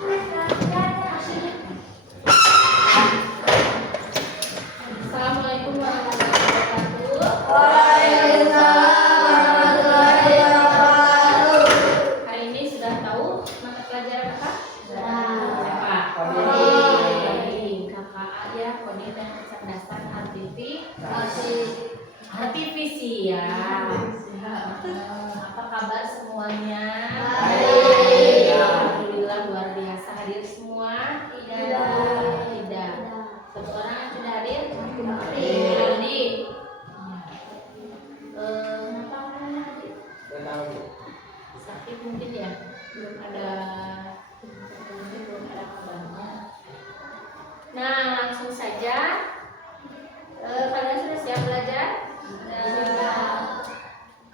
Assalamualaikum warahmatullahi wabarakatuh. Waalaikumsalam warahmatullahi wabarakatuh. Hari ini sudah tahu mata pelajaran apa? Apa? KKA ya, kode dan kecerdasan artifisial. Apa kabar semuanya? Baik. Alhamdulillah luar biasa. Hadir semua? Tidak. Satu orang yang sudah hadir? Aldi. Kenapa namanya hadir? Sakit mungkin ya? Belum ada kabarnya. Nah, langsung saja. Kalian sudah siap belajar?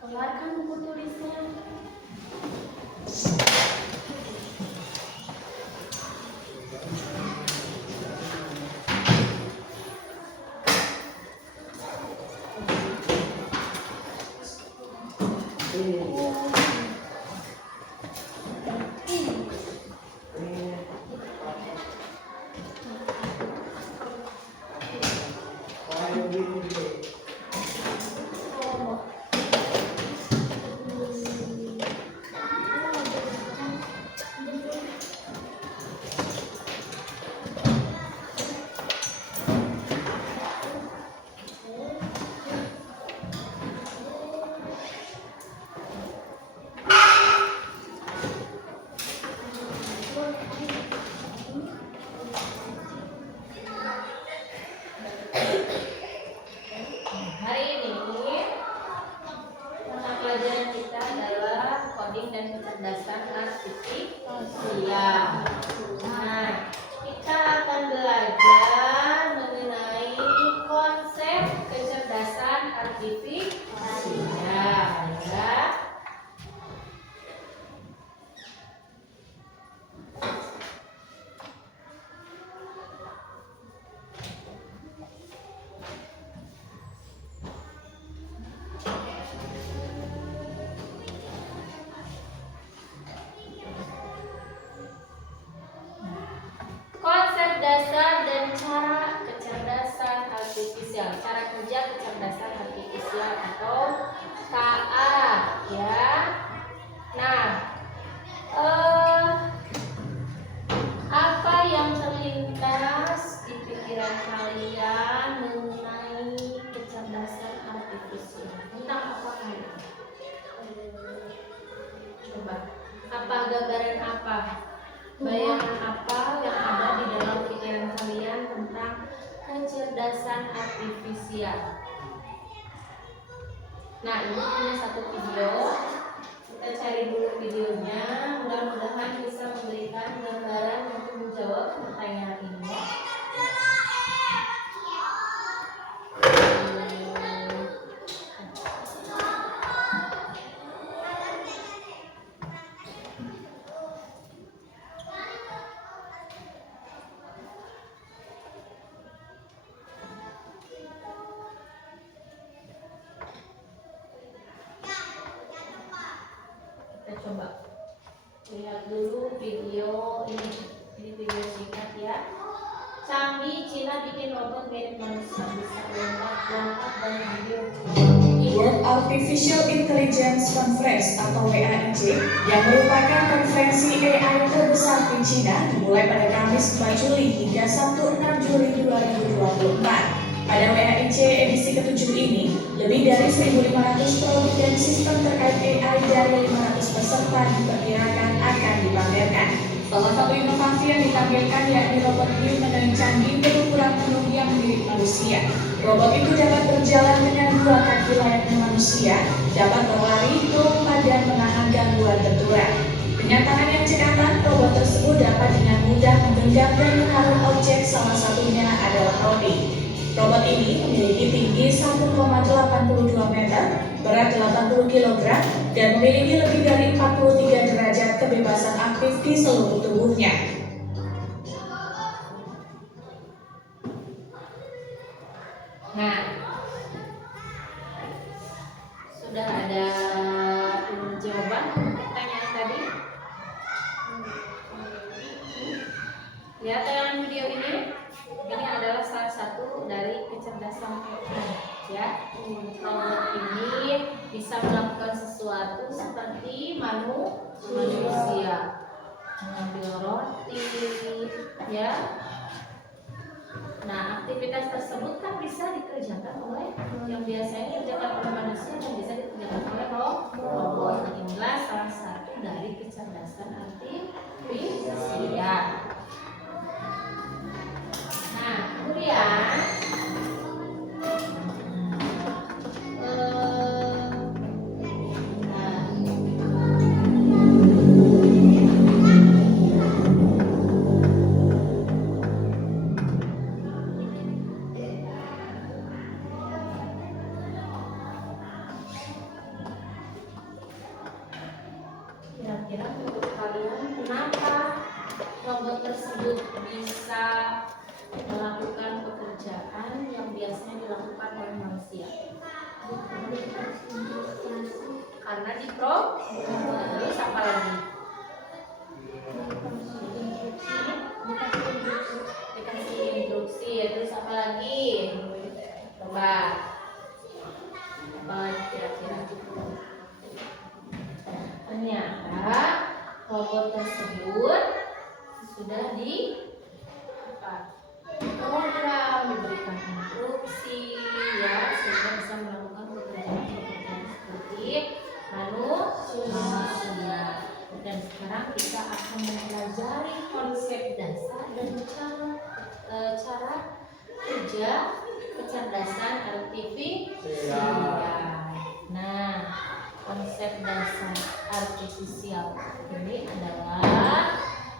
Keluarkan buku tulisnya. Hari ini mata pelajaran kita adalah coding dan kecerdasan artifisial. Nah, kita akan belajar mengenai konsep kecerdasan artifisial. Ya. Konsep dasar dan cara kecerdasan artifisial, cara kerja kecerdasan artifisial atau KA, ya. Nah, apa yang terlintas di pikiran kalian mengenai kecerdasan artifisial? Tentang apa kalian? Coba, apa gambaran apa? Bayangan apa yang ada di dalam pikiran kalian tentang kecerdasan artifisial? Nah, ini punya satu video. Kita cari dulu videonya. Mudah-mudahan bisa memberikan gambaran untuk menjawab pertanyaan ini. Kita coba lihat dulu video ini. Ini video singkat ya. Canggih, Cina bikin robot mirip manusia, bisa lompat dan video. World Artificial Intelligence Conference atau WAIC yang merupakan konferensi AI terbesar di Cina dimulai pada Kamis 4 Juli hingga Sabtu 6 Juli 2024. Pada WAIC edisi ke-7 ini, lebih dari 1.500 produk dan sistem terkait AI dari 500 peserta diperkirakan akan dipamerkan. Salah satu inovasi yang ditampilkan yakni robot humanoid canggih berukuran penuh yang mirip manusia. Robot itu dapat berjalan dengan 2 kaki layaknya manusia, dapat berlari, melompat dan menahan gangguan benturan. Dengan tangan yang cekatan, robot tersebut dapat dengan mudah menggenggam dan menaruh objek, salah satunya adalah roti. Robot ini memiliki tinggi 1,82 meter, berat 80 kg, dan memiliki lebih dari 43 derajat kebebasan aktif di seluruh tubuhnya. Nah, sudah ada jawaban untuk pertanyaan tadi? Ya, tayangan video ini adalah salah satu dari kecerdasan AI ya. Robot ini bisa melakukan sesuatu seperti manusia, mengambil roti ya. Nah, aktivitas tersebut kan bisa dikerjakan oleh yang biasanya dikerjakan oleh manusia dan bisa dikerjakan oleh robot. Inilah salah satu dari kecerdasan artifisial. Nah, kemudian kira-kira menurut kalian kenapa robot tersebut bisa melakukan pekerjaan yang biasanya dilakukan oleh manusia? Karena diprogram. Terus apa lagi? Dikasih instruksi. Terus apa lagi? Coba. Apa lagi kira-kira? Ternyata robot tersebut sudah program, diberikan instruksi ya, sehingga bisa melakukan pekerjaan seperti manusia. Dan sekarang kita akan mempelajari konsep dasar dan cara kerja kecerdasan artifisial. Nah, konsep dasar artifisial ini adalah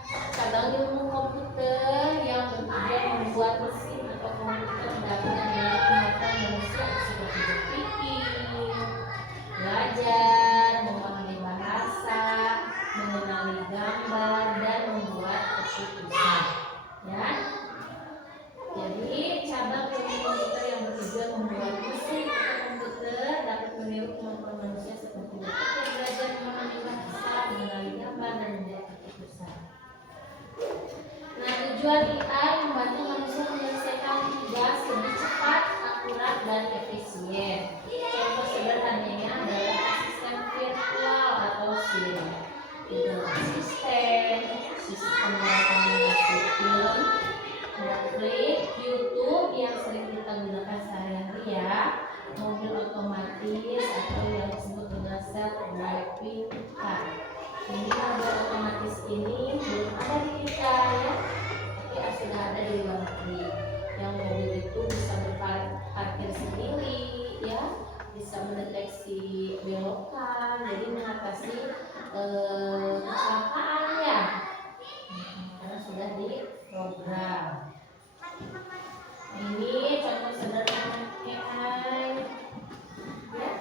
cabang ilmu komputer yang bertujuan membuat mesin atau komputer dapat mengenali kemampuan manusia seperti berpikir, belajar, memahami bahasa, mengenali gambar, dan membuat keputusan. Ya, jadi cabang ilmu komputer yang bertujuan membuat mesin atau komputer dapat meniru kemampuan manusia seperti berpikir, belajar, memahami bahasa, mengenali gambar, dan membuat keputusan. Nah, tujuan AI membantu manusia menyelesaikan tugas lebih cepat, akurat, dan efisien. Contoh sederhananya adalah asisten virtual atau Siri, Google Assistant, sistem rekomendasi film, Netflix, YouTube yang sering kita gunakan sehari-hari ya, mobil otomatis atau yang disebut dengan self-driving car. Ini mobil otomatis ini belum ada di kita ya, tapi sudah ada di luar negeri. Yang mobil itu bisa berparkir sendiri ya, bisa mendeteksi belokan, jadi mengatasi kecelakaan ya, karena sudah diprogram. Ini contoh sederhana AI ya.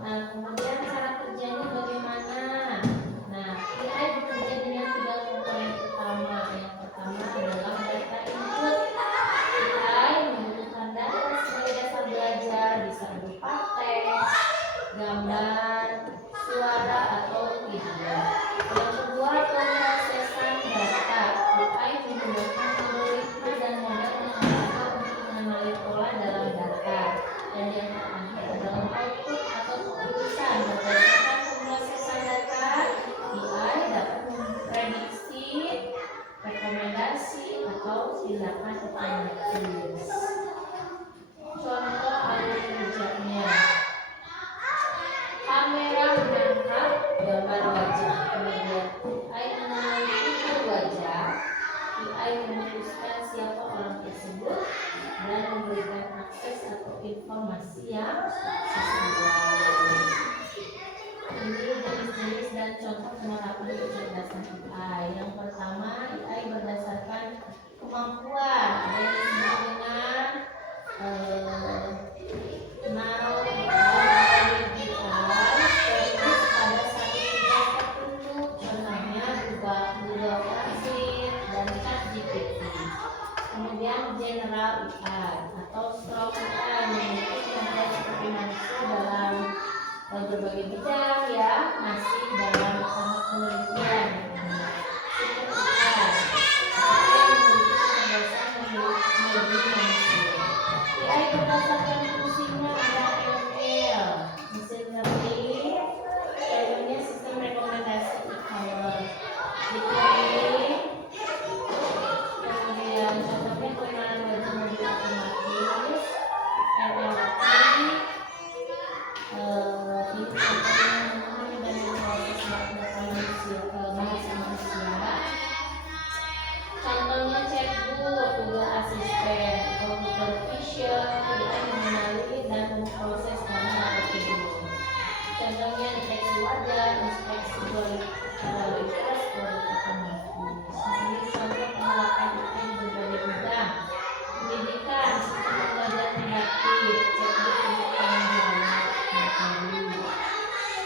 Nah, kemudian cara kerjanya bagaimana? Nah, AI bekerja dengan 3 komponen utama. Yang pertama adalah data input. AI membutuhkan data sebagai dasar belajar, bisa berupa teks, gambar, suara, atau video. Yang kedua, pemrosesan data. AI menggunakan algoritma dan model yang untuk mengenali pola dalam data. Dan yang terakhir adalah output atau keputusan. Berdasarkan pemrosesan data, AI dapat memprediksi rekomendasi atau tindakan otomatis. Contoh alur kerjanya: kamera menangkap gambar wajah, kemudian AI mengenali fitur wajah, AI memutuskan siapa orang tersebut, dan memberikan akses atau informasi yang sesuai. Ini jenis-jenis dan contoh penerapan kecerdasan AI. Yang pertama, AI berdasarkan kemampuan, ada yang disebut dengan narrow ability AI, fokus pada satu tugas tertentu, contohnya Google Translate dan ChatGPT. Kemudian general AI atau strong AI memiliki kemampuan seperti manusia dalam berbagai bidang ya, masih dalam tahap penelitian. Super AI berdasarkan fungsinya ada ML, mesin learning, namanya sistem rekomendasi e-commerce. Kemudian contohnya pengenalan wajib mobil otomatis, NLP, ini contohnya dari proses data manusia, bahasa manusia. Contohnya chatbot, Google Assistant, computer vision, AI mengenali dan memproses data tersebut. Contohnya deteksi wajah, inspeksi kualitas otomatis. Ini contoh penerapan IT di berbagai bidang. Pendidikan, sistem pembelajaran interaktif, chatbot pendidikan materi.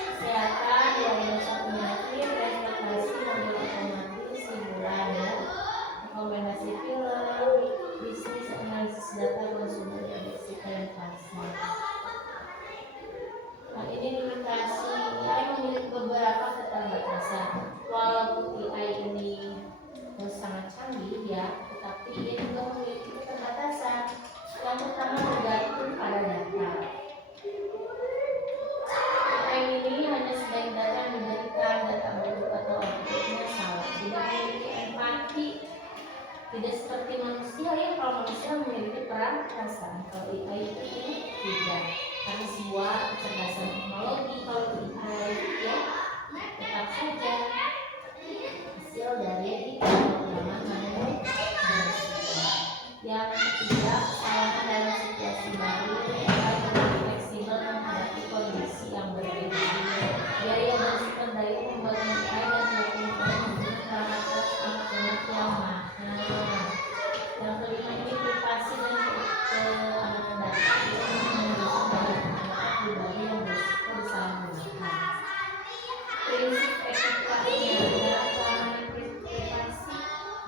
Kesehatan, diagnosa penyakit, transportasi, mobil otomatis, hiburan, ya. Rekomendasi film, bisnis, analisis data konsumen, prediksi tren pasar. Nah, ini limitasi AI memiliki beberapa keterbatasan. Walaupun AI ini sangat canggih ya, tetapi ia juga memiliki keterbatasan. Yang pertama tergantung pada data. AI ini hanya sebaik data yang diberikan, data baru atau outputnya salah. Tidak memiliki empati. Tidak seperti manusia ya, kalau manusia memiliki perasaan, kalau AI itu tidak. Karena sebuah kecerdasan teknologi, kalau AI ya tetap saja hasil dari pengalaman manusia. Yang ketiga, kesalahan dalam situasi baru, AI lebih fleksibel menghadapi kondisi yang berbeda. Biaya bersifat dari pembuatan AI dan melakukan peralatan elektronik yang mahal. Yang kelima ini privasi dan keamanan data yang menunjukkan dari data pribadi yang berisiko disalahgunakan. Prinsip etikanya adalah keamanan privasi,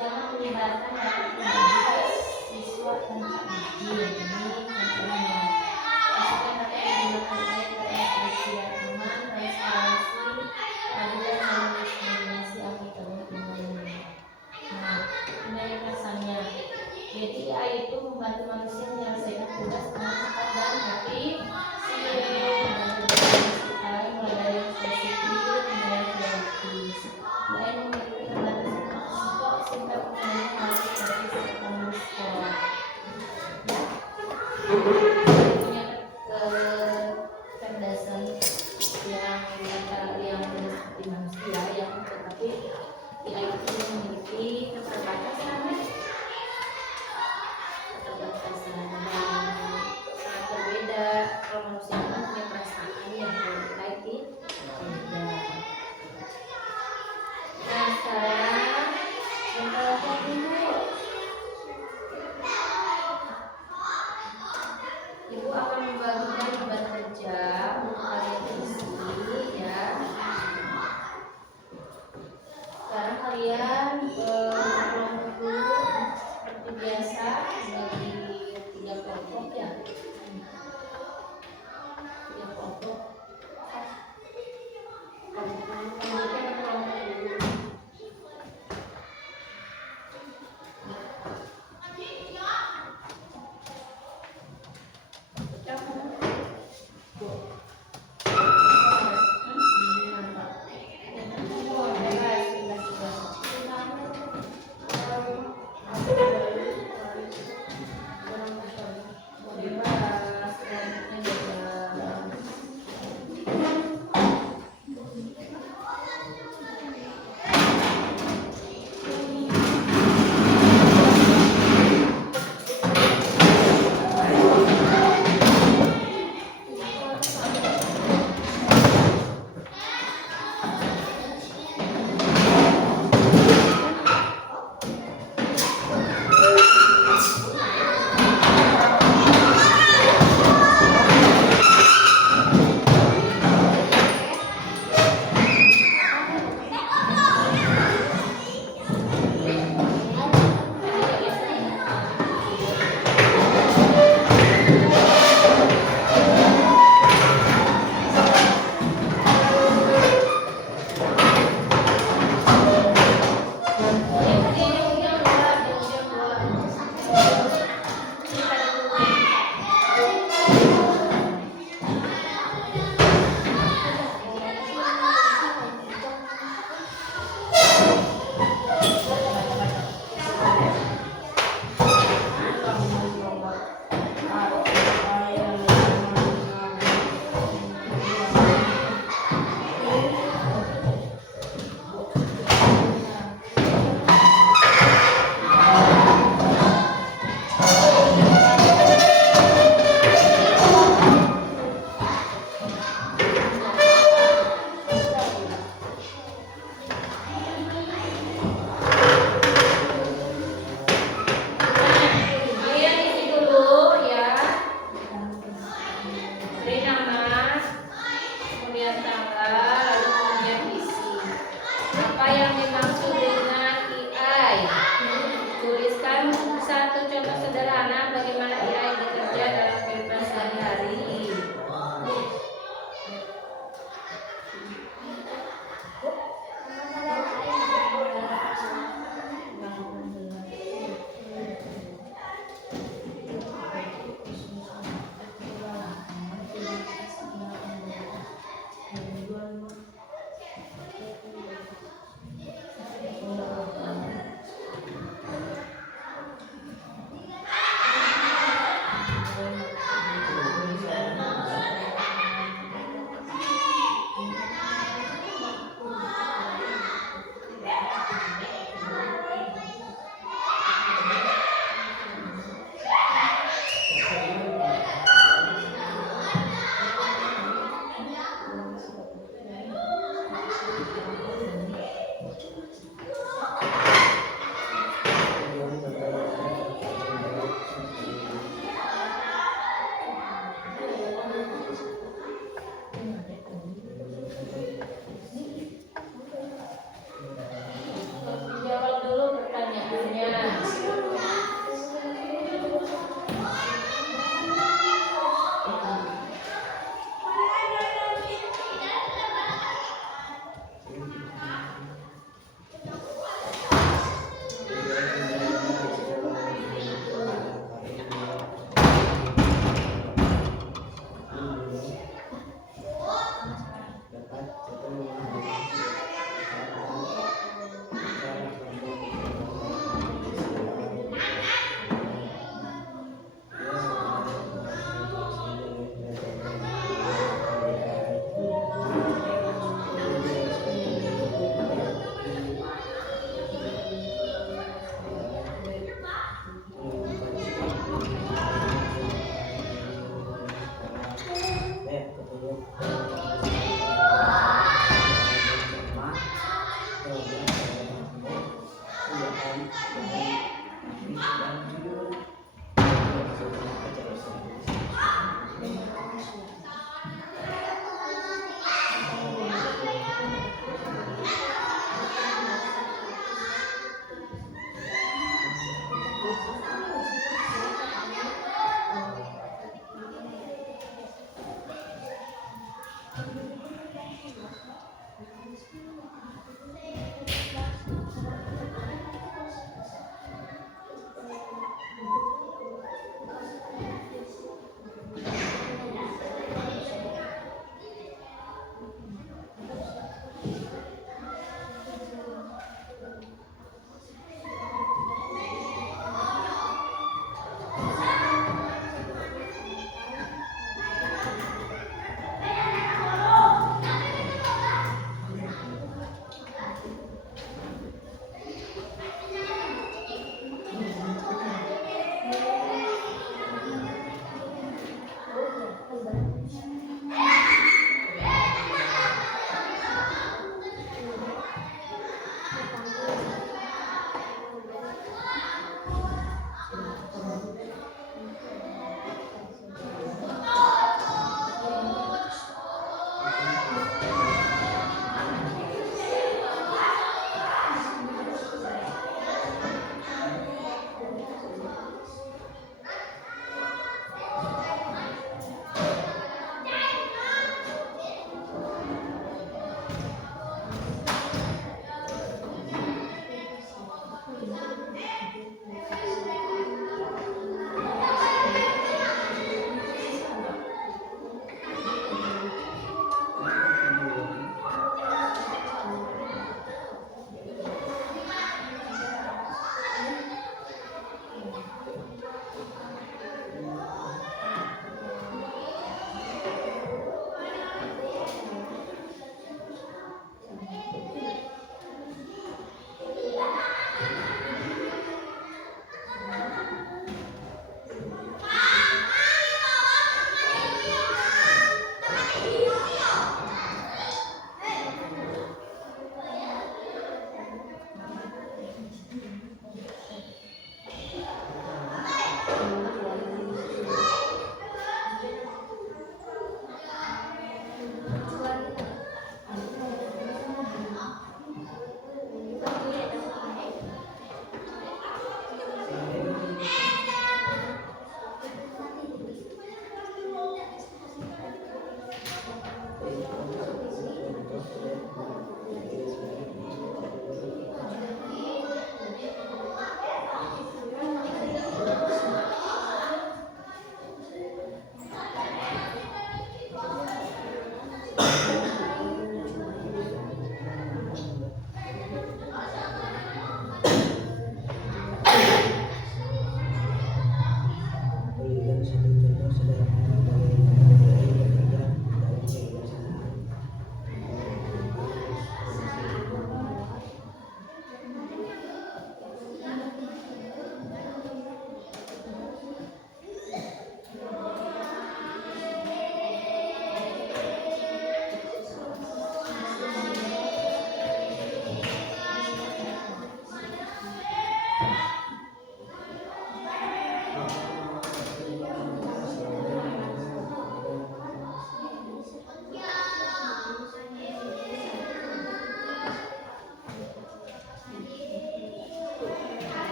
jangan menyebarkan data pribadi siswa tanpa izin. Ini contohnya. Pastikan data yang digunakan baik terintegrasi dan aman, transparansi, keadilan dan diskriminasi anti kriminal. Nah, ini rasanya. Jadi AI itu membantu manusia menyelesaikan tugas dengan cepat dan efisien. AI mulai dari yang spesifik hingga yang kreatif. AI memiliki keterbatasan risiko sehingga penggunaan harus seperti ekonomi sekolah. Punya kecerdasan yang tidak seperti manusia, yang tetapi AI itu memiliki keterbatasan dan sangat berbeda. Kalau manusia kan punya perasaan yang berbeda. Nah, sekarang kita lihat dulu. Ibu akan membagikan beban kerja untuk kalian isi ya. Sekarang kalian kelompok dulu seperti biasa bagi 3 kelompok ya. 3 kelompok. Kemudian kelompok dulu.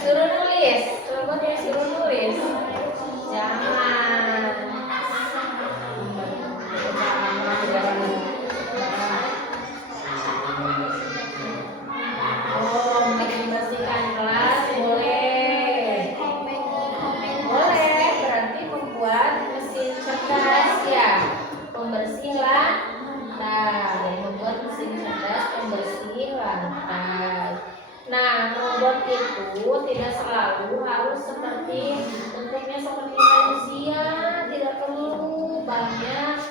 Suruh nulis, robotnya suruh nulis. Jangan. Oh, membersihkan kelas boleh. Boleh, berarti membuat mesin cerdas ya. Pembersih lantai. Membuat mesin cerdas pembersih lantai. Nah, robot itu tidak selalu harus seperti bentuknya seperti manusia, tidak perlu banyak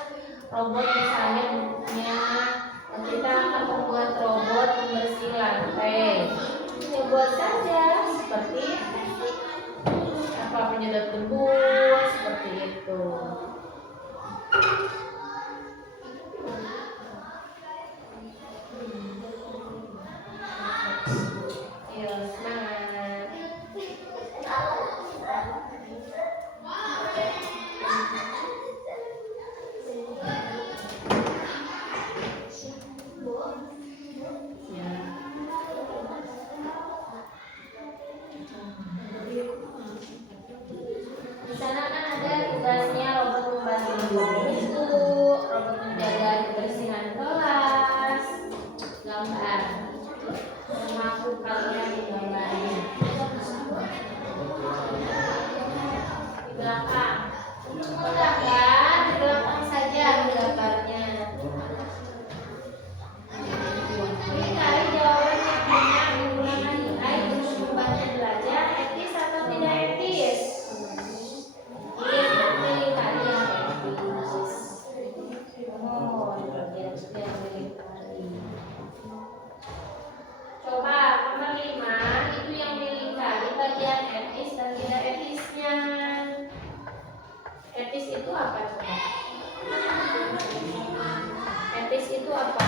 robot misalnya bentuknya. Kita akan membuat robot pembersih lantai. Ya buat saja seperti apa penyedot debu seperti itu. Ayo semangat. Di sana kan ada tugasnya robot membantu guru, robot menjaga kebersihan kelas, gambar, mengaku kalian di gambarnya. Di belakang, mudah kan? Di belakang saja gambarnya. Ini kali jawabannya hanya menggunakan AI untuk membantu belajar etis atau tidak etis. Coba nomor 5 itu yang dilingkari bagian etis dan tidak etisnya. Etis itu apa coba? Etis itu apa?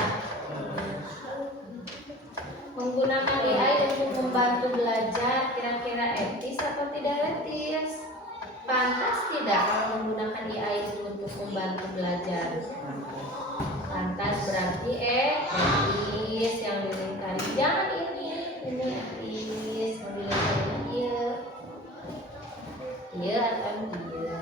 Menggunakan AI untuk membantu belajar kira-kira etis atau tidak etis? Pantas tidak kalau menggunakan AI itu untuk membantu belajar? Pantas berarti etis yang dilingkari. Jangan ini etis, yang dilingkari iya atau iya.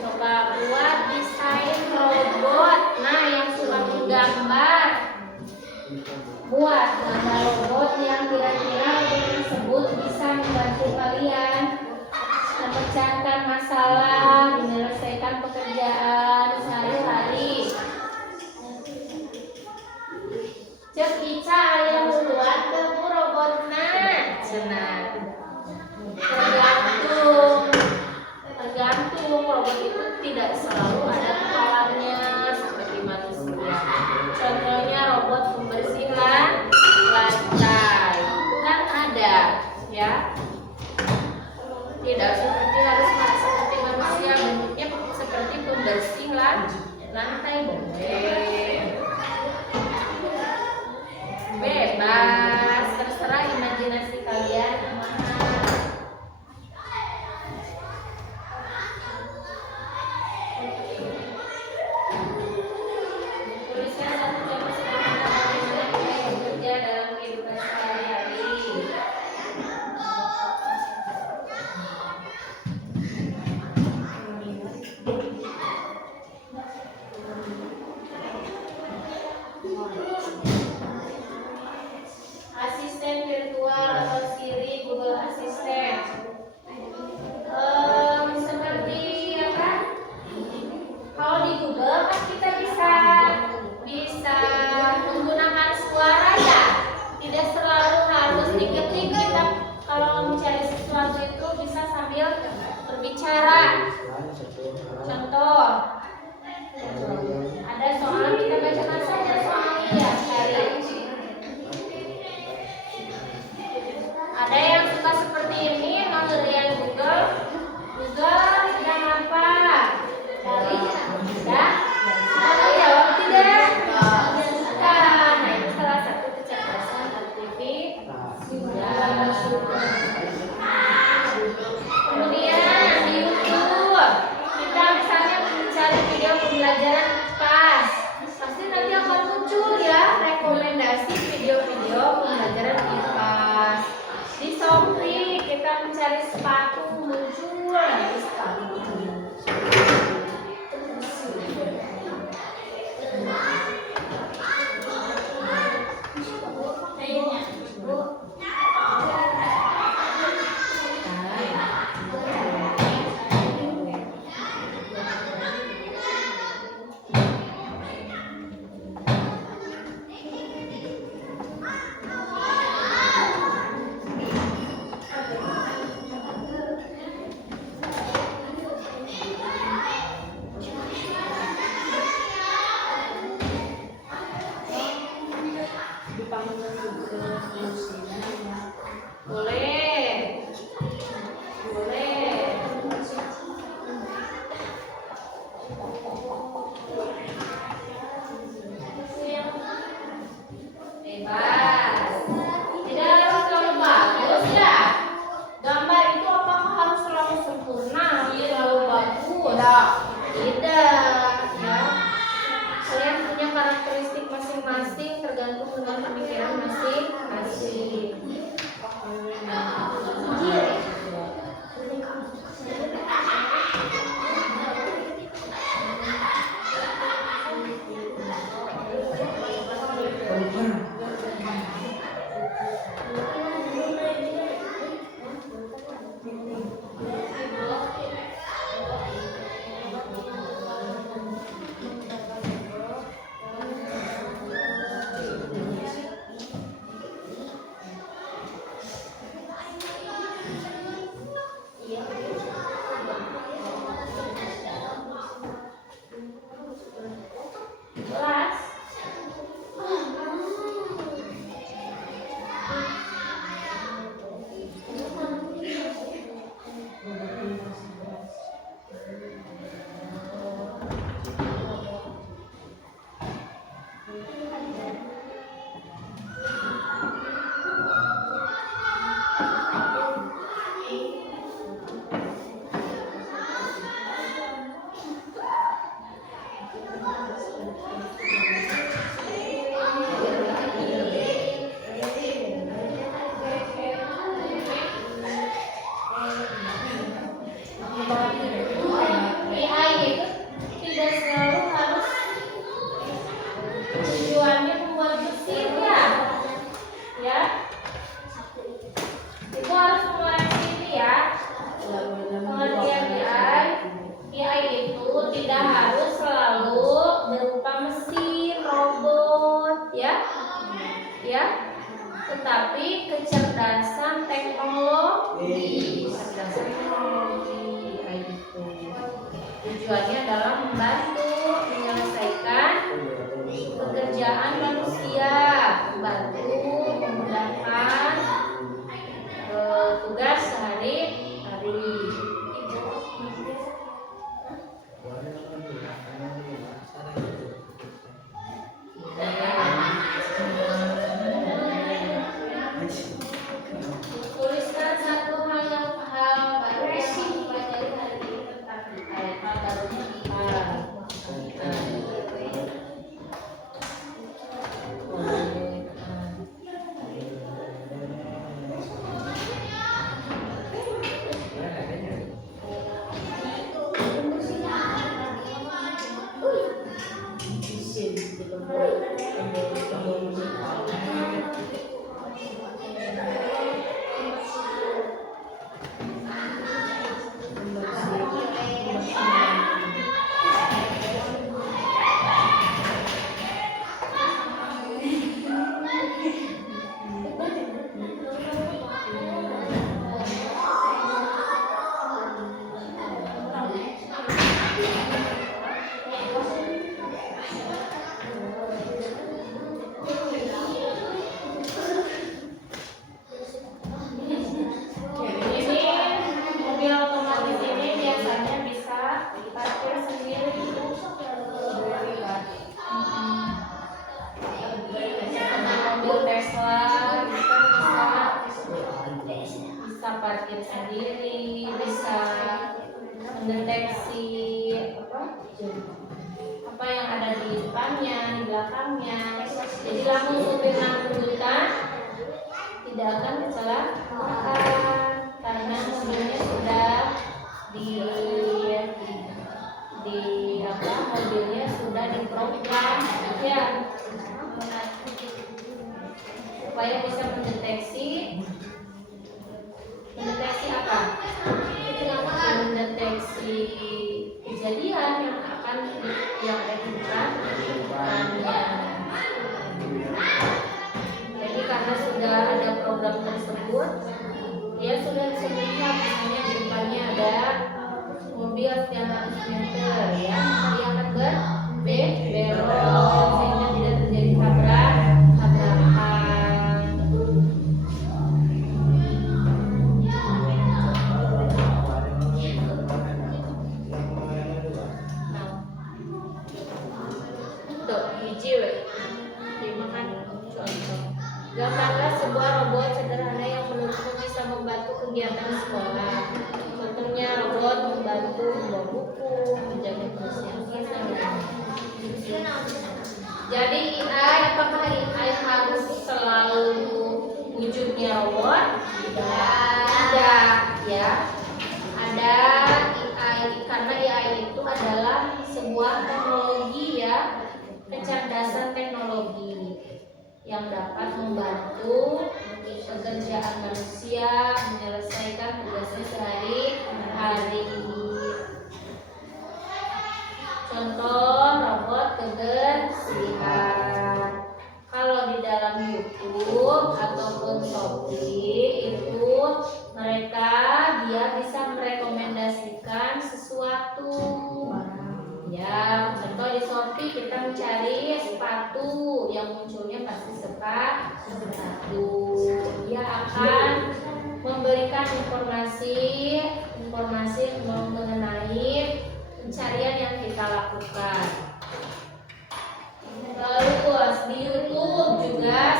Coba buat desain robot. Nah, yang suka menggambar, buat gambar robot yang kira-kira robot tersebut bisa membantu kalian memecahkan masalah, menyelesaikan pekerjaan sehari-hari. Cek Ica yang buat kamu robotnya, senang. Tergantung robot itu tidak selalu ada kepalanya seperti manusia. Contohnya robot pembersih lantai itu kan ada ya. Tidak seperti harus seperti manusia, bentuknya seperti pembersih lantai boleh. Bebas, terserah imajinasi kalian. Tuliskan satu contoh sederhana yang bekerja dalam kehidupan sehari-hari. Boleh. Bebas. Tidak harus selalu bagus ya. Gambar itu apakah harus selalu sempurna, selalu bagus? Tidak. Ya. Kalian punya karakteristik masing-masing tergantung dengan pemikiran masing-masing. Kelas. AI itu tidak selalu harus tujuannya membuat bersih ya. Itu harus mengoreksi ini ya. Pengertian AI itu tidak harus selalu berupa mesin, robot ya, tetapi kecerdasan teknologi. AI itu tujuannya adalah membantu menyelesaikan pekerjaan manusia, membantu memudahkan tugas sehari-hari. Tuliskan satu hal baru yang dipelajari hari ini tentang hal baru parkir sendiri, bisa mendeteksi apa yang ada di depannya, di belakangnya. Jadi lampu supir menunjukkan tidak akan kecelakaan karena mobilnya sudah mobilnya sudah diprogram ya, supaya bisa mendeteksi apa? Mendeteksi kejadian yang ada di depannya. Jadi karena sudah ada program tersebut, dia sudah bisa melihat misalnya di depannya ada mobil setiap 100 meter ya, dia akan belok sehingga tidak terjadi tabrakan. Gambarlah sebuah robot sederhana yang menurutmu bisa membantu kegiatan sekolah. Contohnya robot membantu membawa buku, menjaga kebersihan kita. Jadi AI, apakah AI harus selalu wujudnya robot? Tidak, ya. Ada AI karena AI itu adalah sebuah teknologi ya, kecerdasan teknologi yang dapat membantu pekerjaan manusia menyelesaikan tugasnya sehari-hari. Contoh robot kebersihan. Kalau di dalam YouTube ataupun Shopee itu dia bisa merekomendasikan sesuatu. Ya, contoh di Shopee kita mencari sepatu, yang munculnya pasti sepatu. Dia akan memberikan informasi mengenai pencarian yang kita lakukan. Lalu di YouTube juga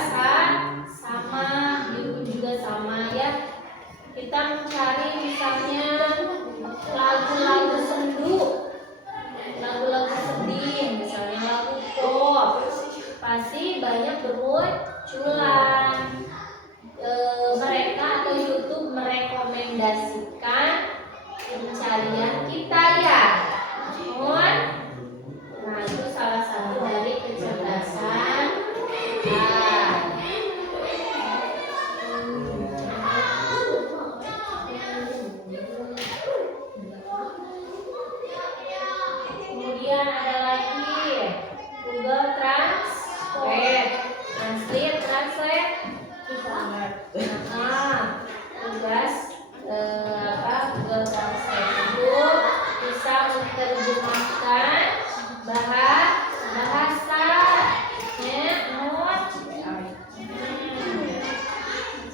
sama ya. Kita mencari misalnya lagu-lagu sendu, lagu-lagu sedih, misalnya lagu pop, pasti banyak bermunculan. Mereka atau YouTube merekomendasikan pencarian kita ya. Nah, itu salah satu dari kecerdasan. Kemudian ada lagi Google Translate. Tugas Google Translate itu bisa menerjemahkan bahasa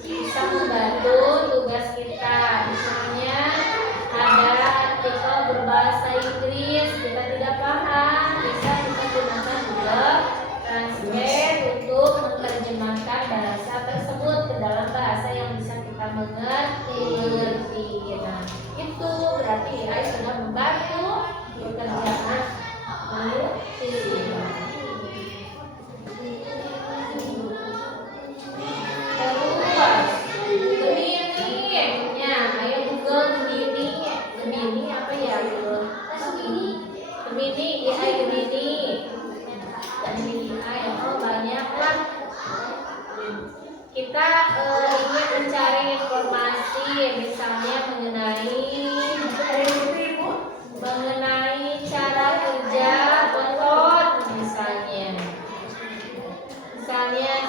bisa membantu tugas kita. Misalnya ada artikel berbahasa Inggris kita tidak paham, bisa kita gunakan Google Translate untuk menerjemahkan bahasa tersebut ke dalam bahasa yang bisa kita mengerti. Nah, itu berarti AI sudah membantu pekerjaan manusia. Gemini apa ya? Gemini AI banyak lah. Kita ingin mencari informasi misalnya mengenai cara kerja otot misalnya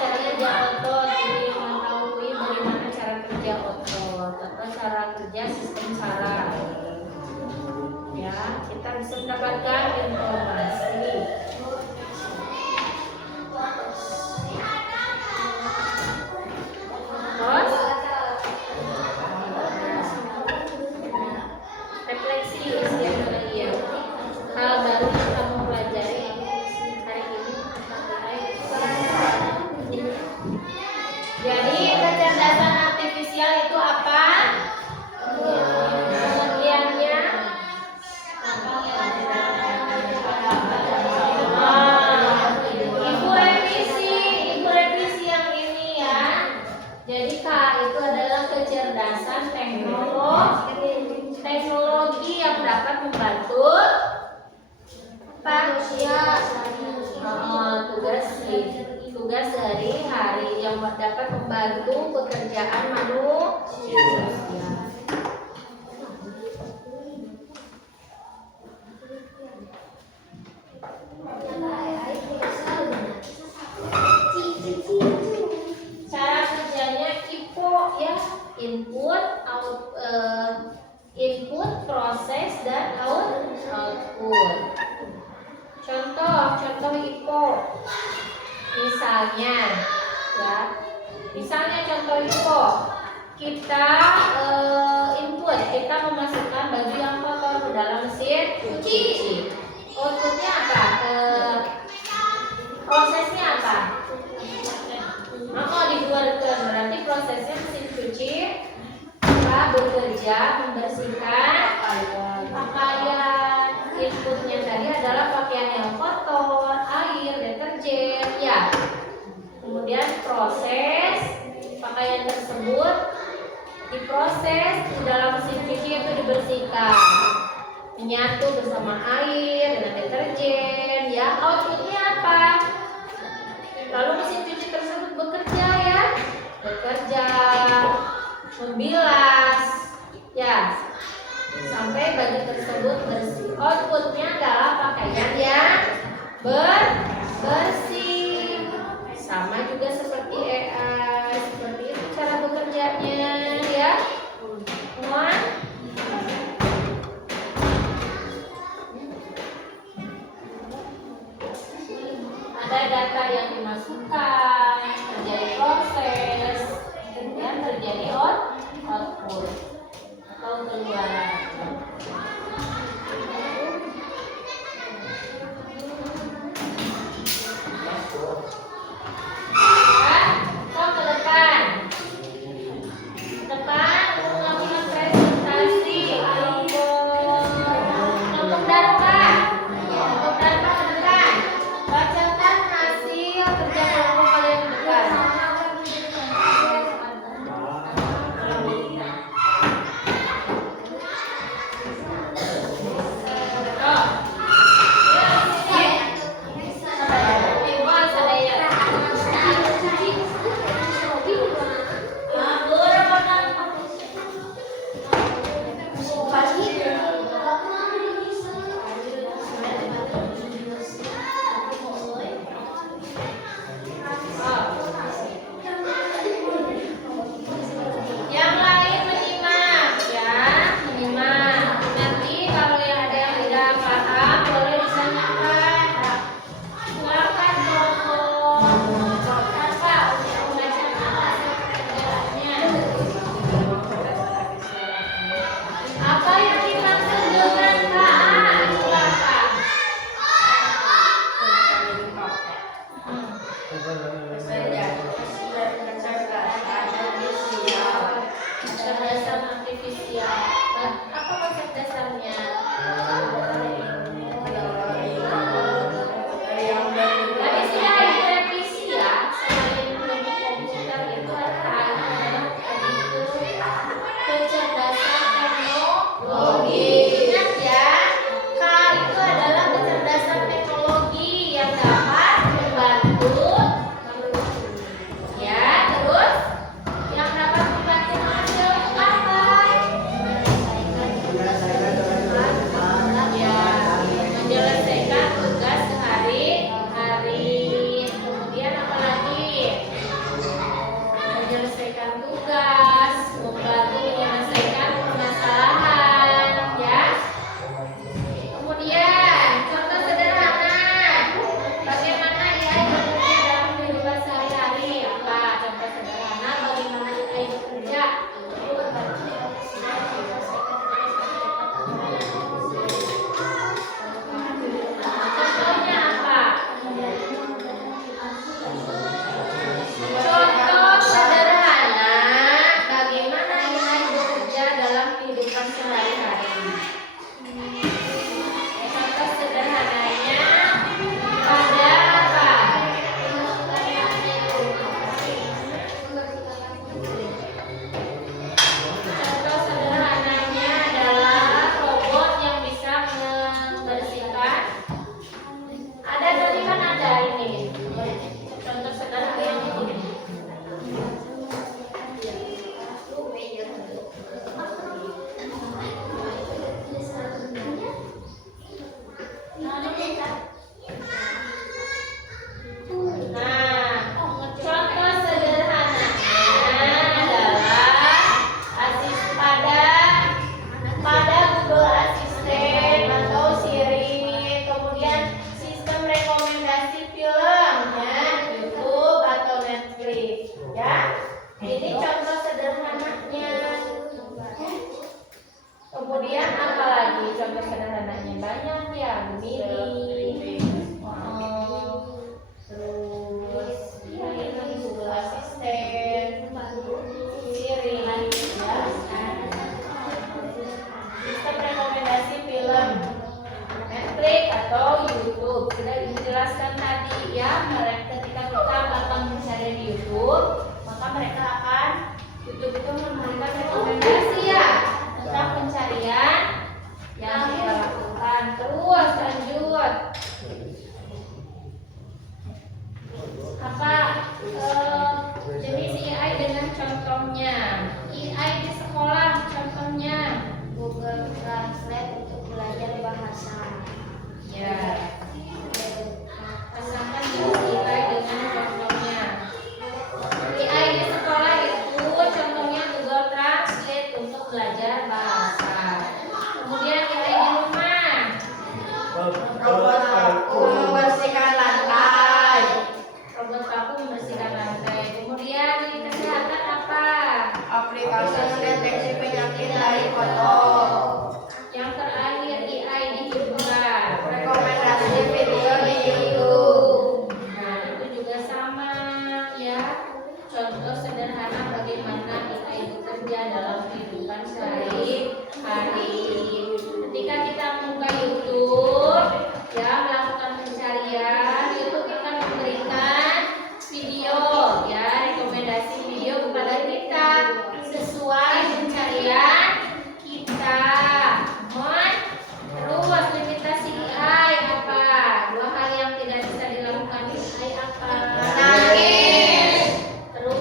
cara kerja otot, jadi mengetahui bagaimana cara kerja otot atau cara kerja sistem saraf ya, kita bisa mendapatkan informasi. Refleksi ya. Hal baru yang kamu pelajari hari ini. Jadi kecerdasan artifisial itu apa? Pengertiannya Ibu revisi yang ini ya. Jadi Kak, itu adalah kecerdasan teknologi yang dapat membantu tugas sehari-hari yang dapat membantu pekerjaan manusia. Cara kerjanya IPO ya, input, proses dan output. Contoh IPO. Misalnya contoh IPO. Kita input, kita memasukkan baju yang kotor ke dalam mesin cuci. Outputnya apa? Prosesnya apa? Dibuat prosesnya mesin cuci telah bekerja membersihkan pakaian. Inputnya tadi adalah pakaian yang kotor, air, deterjen, ya. Kemudian proses pakaian tersebut diproses di dalam mesin cuci itu dibersihkan, menyatu bersama air dengan deterjen, ya. Outputnya apa? Lalu mesin cuci tersebut bekerja, ya, bekerja membilas, ya, sampai baju tersebut bersih. Outputnya adalah pakaian yang bersih. Sama juga seperti AI, seperti itu cara bekerjanya, ya. Semua. Ada data yang dimasukkan, terjadi proses, kemudian terjadi output atau keluaran. contohnya. AI di sekolah contohnya. Google Translate untuk belajar bahasa. Ya. Pasangan AI dengan contohnya. AI di sekolah itu contohnya Google Translate untuk belajar bahasa. Kemudian AI di rumah. Robot aku membersihkan lantai. Robot vakum membersihkan lantai. Kemudian di kesehatan apa? Aplikasi mendeteksi penyakit dari foto. Yang terakhir AI di hiburan. Rekomendasi video di YouTube. Nah, itu juga sama ya. Contoh sederhana bagaimana AI bekerja dalam kehidupan sehari-hari. Ketika kita membuka YouTube, ya melakukan pencarian, YouTube akan memberikan video, ya rekomendasi video kepada kita sesuai pencarian kita. Terus limitasi AI apa? Dua hal yang tidak bisa dilakukan AI apa? Menangis. Terus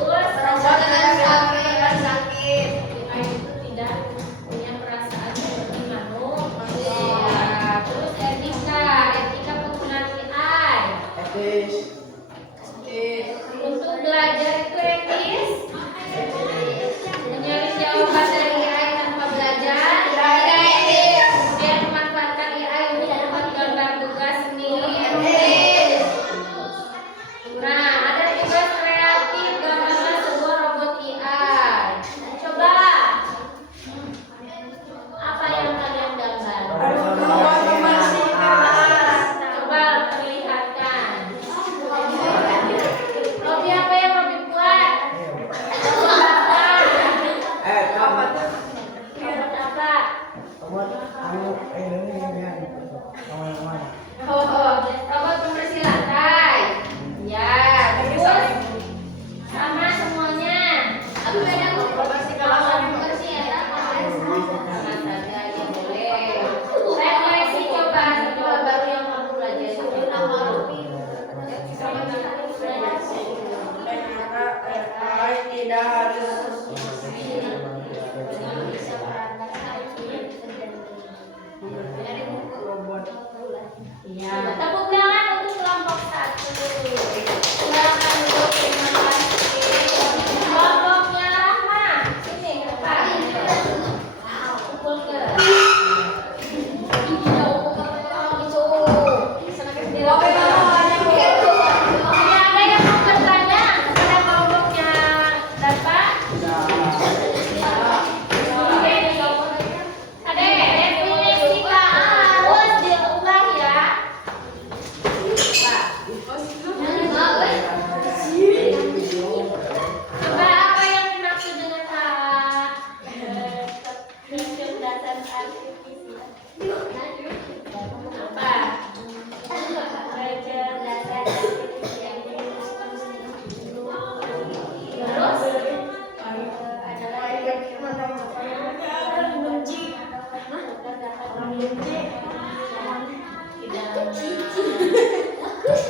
Robot tidak bisa sakit. AI itu tidak punya perasaan seperti manusia. Terus etika penggunaan AI. Etis. Untuk belajar itu etis. Menyalin jawaban dari AI tanpa belajar. Kemudian memanfaatkan AI untuk membuat gambar tugas sendiri. Nah, ada tugas kreatif gambarlah sebuah robot AI. Coba, apa yang kalian gambar? Robot membersihkan. Coba perlihatkan. Robi apa yang Robi buat? Robot apa? Robot pembersih lantai. Ya, terus sama semuanya. Aku beda Membersihkan lantai. pembersih ya. Sama saja ya boleh. Saya koreksi coba baru yang kamu pelajari itu nama Robi. AI tidak harus. Ya, tepuk tangan untuk kelompok 1. Silakan dulu, terima kasih. Kelompoknya Rahma, sini Pak. Pukul ke. Tidak ada yang mau bertanya kepada kelompoknya Bapak? Oke, Ade, definisikan harus diubah ya. Pak. Coba apa yang dimaksud dengan prinsip dasar artifisial? Apa? Belajar dasar artifisial. Terus?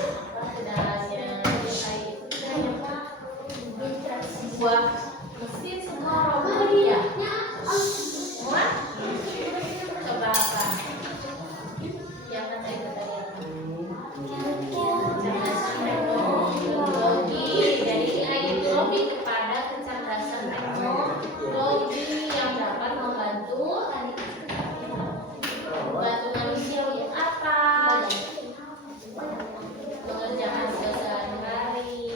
Sebuah mesin semua robot ya. Semua? Coba apa? Yang kata itu tadi. Kecerdasan teknologi. Jadi AI itu lebih kepada kecerdasan teknologi yang dapat membantu manusia untuk apa? Mengerjakan sehari-hari,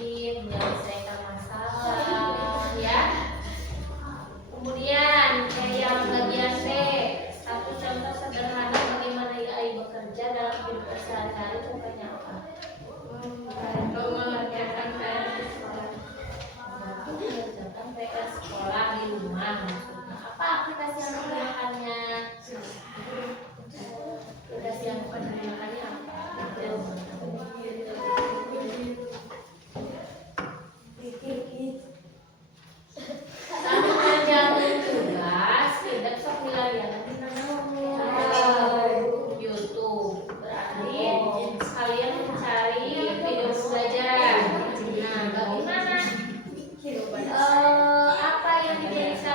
menyelesaikan masalah, ya. Kemudian kayak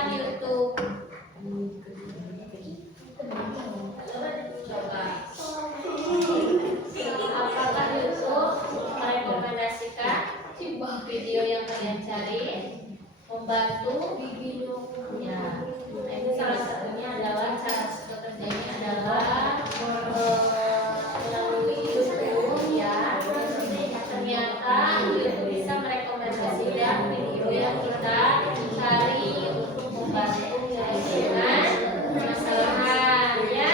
di YouTube? Coba. Apakah YouTube merekomendasikan video yang kalian cari membantu? Ya, nah itu salah satunya adalah cara bekerjanya adalah melalui YouTube ya. Ternyata YouTube bisa merekomendasikan video yang kita cari untuk membantu menyelesaikan permasalahan ya.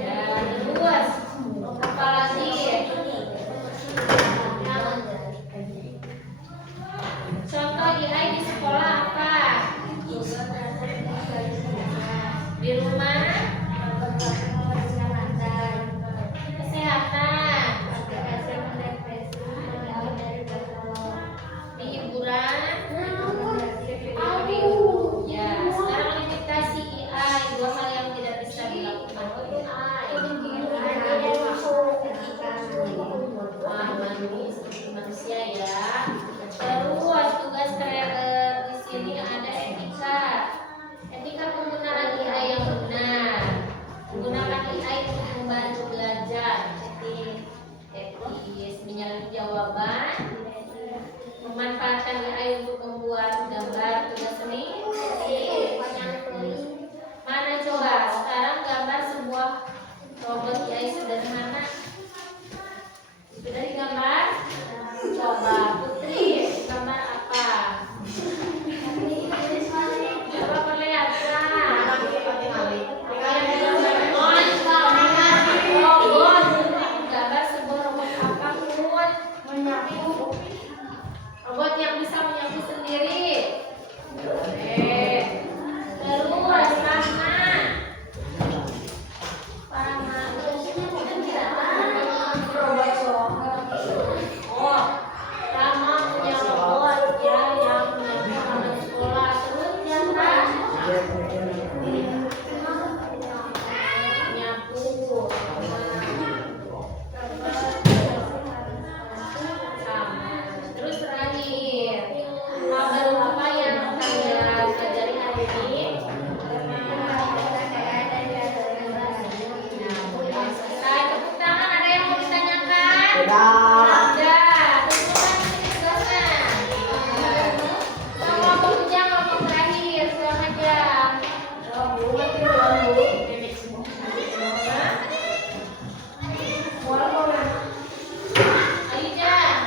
Ya, terus apalagi? Contoh AI di sekolah apa? Di rumah kesehatan, di hiburan. Ya, sekarang limitasi AI, dua hal yang tidak bisa dilakukan oleh AI. Seperti manusia ya. Terus tugas kreator di sini ada etika. Etika penggunaan AI yang benar. Menggunakan AI untuk membantu belajar, etis, menyalin jawaban, memanfaatkan AI untuk membuat gambar tugas seni. Mana coba sekarang gambar sebuah robot AI sederhana. Sudah digambar? Coba Putri, gambar apa? Coba perlihatkan. Robot. Gambar sebuah robot apa, Put? Robot yang bisa menyapu sendiri. Oke. Terus Rama. Oh, Rama punya robot ya yang menyapu taman sekolah. Terus siapa? Menyapu. Sama. Terus terakhir, hal baru apa yang kalian pelajari hari ini? Selesai. Tepuk tangan. Ada yang mau ditanyakan? Ada. Tugasnya. Kelompok ujang, kelompok terakhir. Silakan aja. Ayo Jan.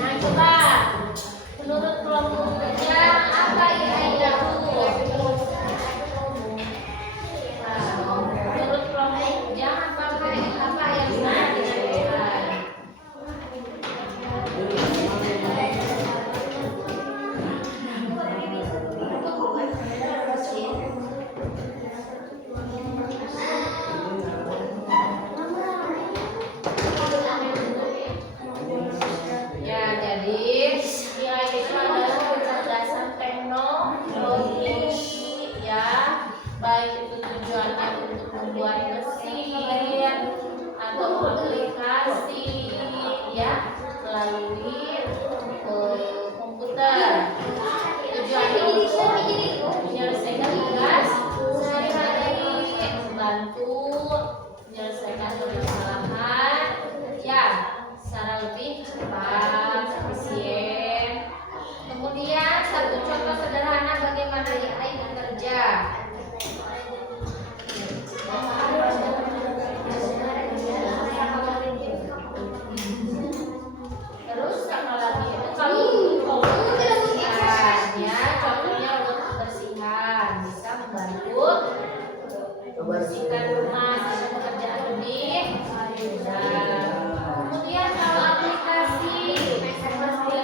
Nah, coba menurut kelompok ujang apa AI dahulu? Menurut kelompok ujang apa yang benar dengan AI? Ya, jadi AI itu adalah kecerdasan teknologi ya, baik itu tujuannya untuk membuat mesin atau aplikasi ya melalui komputer. Tujuannya untuk menyelesaikan tugas sehari-hari, membantu menyelesaikan permasalahan ya secara lebih cepat, efisien. Kemudian satu contoh sederhana bagaimana AI bekerja. Terus sama lagi itu kalau untuk kebersihan ya, contohnya untuk kebersihan bisa membantu membersihkan rumah sehingga pekerjaan lebih mudah. Kemudian kalau aplikasi seperti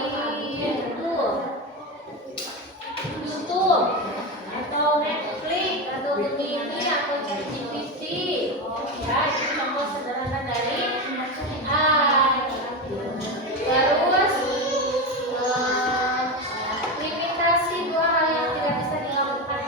YouTube atau Netflix atau Gemini atau ChatGPT ya, itu contoh sederhana dari AI. Terus limitasi dua hal yang tidak bisa dilakukan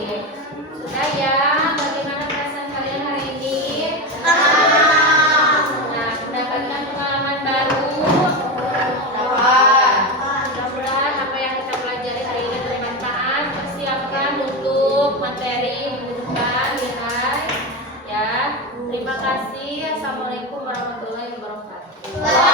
Sudah ya, bagaimana perasaan kalian hari ini? Nah, mendapatkan pengalaman baru. Mudah-mudahan apa yang kita pelajari hari ini bermanfaat. Persiapkan untuk materi minggu depan, ya. Terima kasih. Assalamualaikum warahmatullahi wabarakatuh.